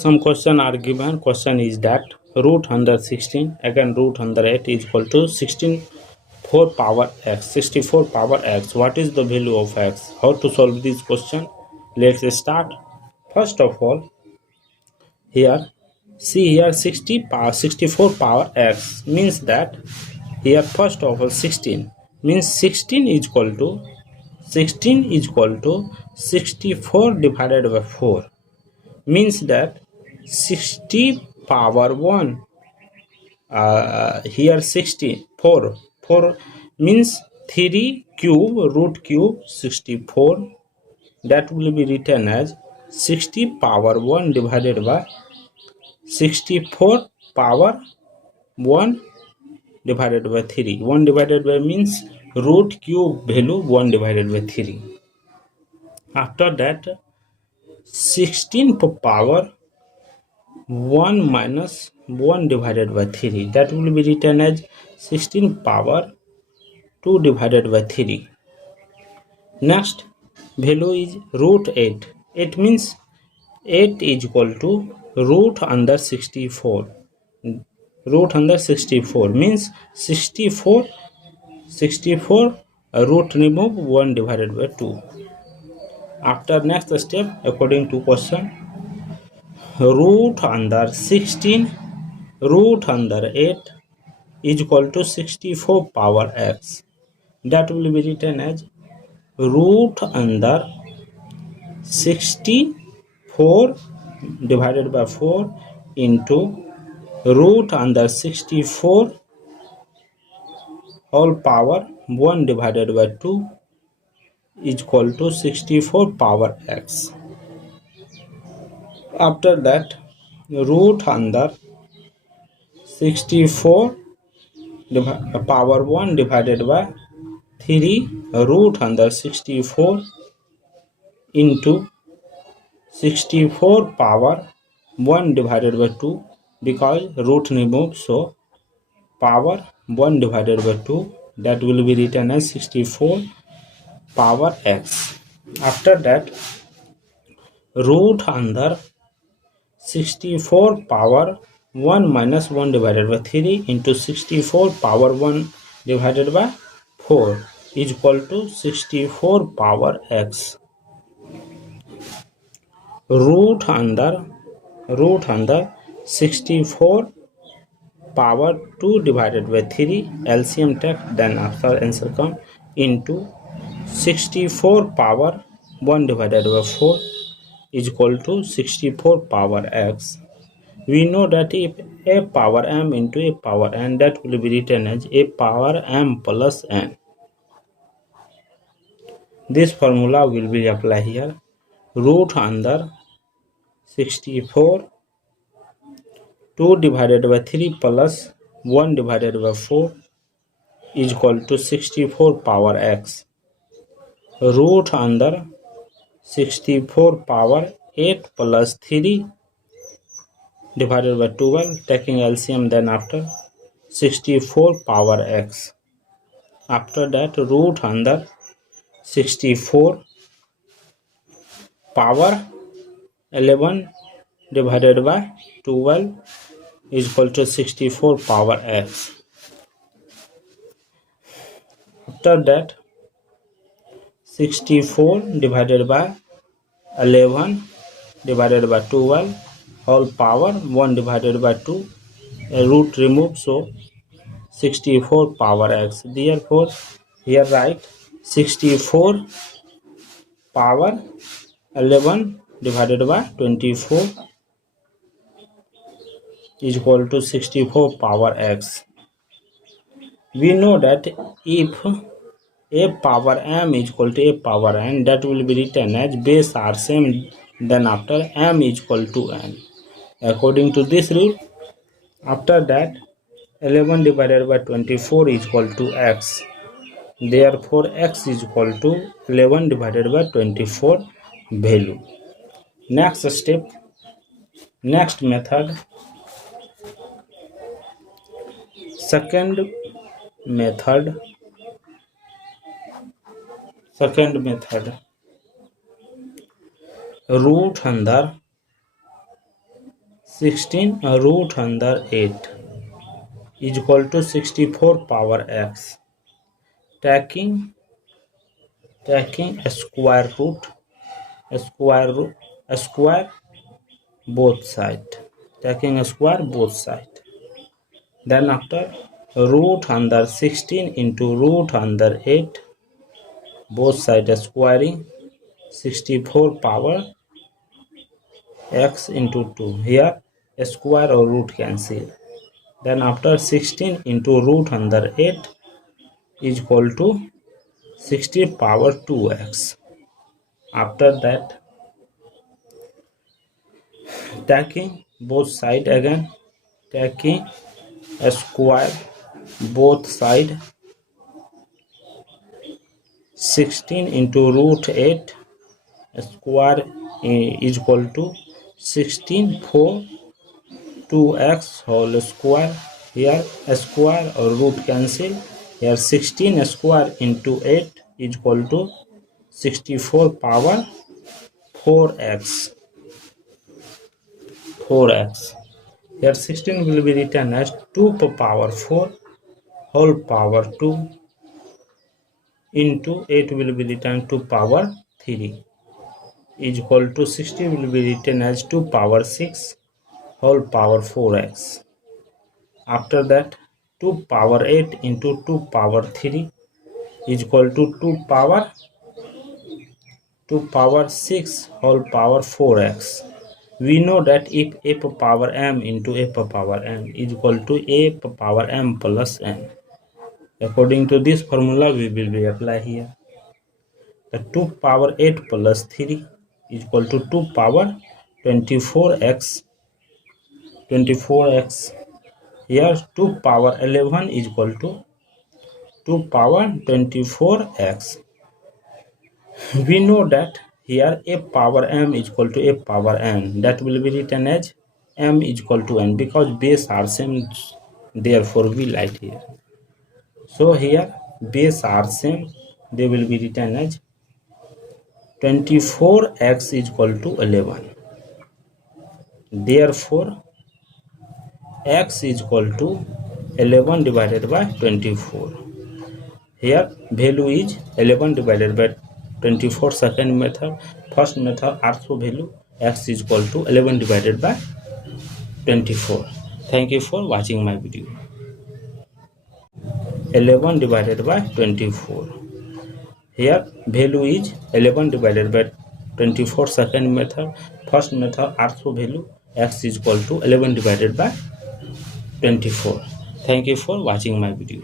Some question are given. Question is that root under 16 again root under 8 is equal to 16 4 power x 64 power x. What is the value of x? How to solve this question? Let's start. First of all, here see here 64 power x means that here first of all 16 means 16 is equal to 64 divided by 4 means that 60 power 1 here 64 4 means 3 cube root cube 64 that will be written as 60 power 1 divided by 64 power 1 divided by 3. 1 divided by means root cube value 1 divided by 3. After that 16 power 1 minus 1 divided by 3, that will be written as 16 power 2 divided by 3. Next value is root 8. 8 means 8 is equal to root under 64. Root under 64 means 64 root remove 1 divided by 2. After next step, according to question, root under 16 root under 8 is equal to 64 power x. That will be written as root under 64 divided by 4 into root under 64 whole power 1 divided by 2 is equal to 64 power x. After that, root under 64 power 1 divided by 3 root under 64 into 64 power 1 divided by 2 because root removed, so power 1 divided by 2, that will be written as 64 power x. After that, root under 64 power 1 minus 1 divided by 3 into 64 power 1 divided by 4 is equal to 64 power x. Root under 64 power 2 divided by 3 LCM take, then after answer come into 64 power 1 divided by 4 is equal to 64 power x. We know that if a power m into a power n, that will be written as a power m plus n. This formula will be applied here. Root under 64 2 divided by 3 plus 1 divided by 4 is equal to 64 power x. Root under 64 power 8 plus 3 divided by 12, taking LCM, then after 64 power x. After that, root under 64 power 11 divided by 12 is equal to 64 power x. After that, 64 divided by 11 divided by 12 whole power 1 divided by 2, a root removed, so 64 power x. Therefore, here write 64 power 11 divided by 24 is equal to 64 power x. We know that if a power m is equal to a power n, that will be written as base are same, then after m is equal to n. According to this rule, after that 11 divided by 24 is equal to x. Therefore, x is equal to 11 divided by 24 value. Next step, next method, second method, root under 16 root under 8 is equal to 64 power x. Taking a square root both side. Taking a square both side. Then after root under 16 into root under 8, both sides squaring, 64 power x into 2. Here a square or root cancel. Then after 16 into root under 8 is equal to 60 power 2x. After that, taking both side again, taking a square both side, 16 into root 8 square is equal to 16 4 2x whole square. Here a square or root cancel. Here 16 square into 8 is equal to 64 power 4x. Here 16 will be written as 2 power 4 whole power 2 into 8 will be written 2 power 3 is equal to 60 will be written as 2 power 6 whole power 4x. After that 2 power 8 into 2 power 3 is equal to 2 power 6 whole power 4x. We know that if f power m into f power m is equal to f power m plus n. According to this formula we will be apply here. The 2 power 8 plus 3 is equal to 2 power 24x. Here 2 power 11 is equal to 2 power 24x. We know that here f power m is equal to f power n. That will be written as m is equal to n because base are same, therefore we write here. So here base are same, they will be written as 24x is equal to 11. Therefore x is equal to 11 divided by 24. Here value is 11 divided by 24. Second method. First method also value x is equal to 11 divided by 24. Thank you for watching my video. 11 divided by 24. Here value is 11 divided by 24. Second method. First method also value x is equal to 11 divided by 24. Thank you for watching my video.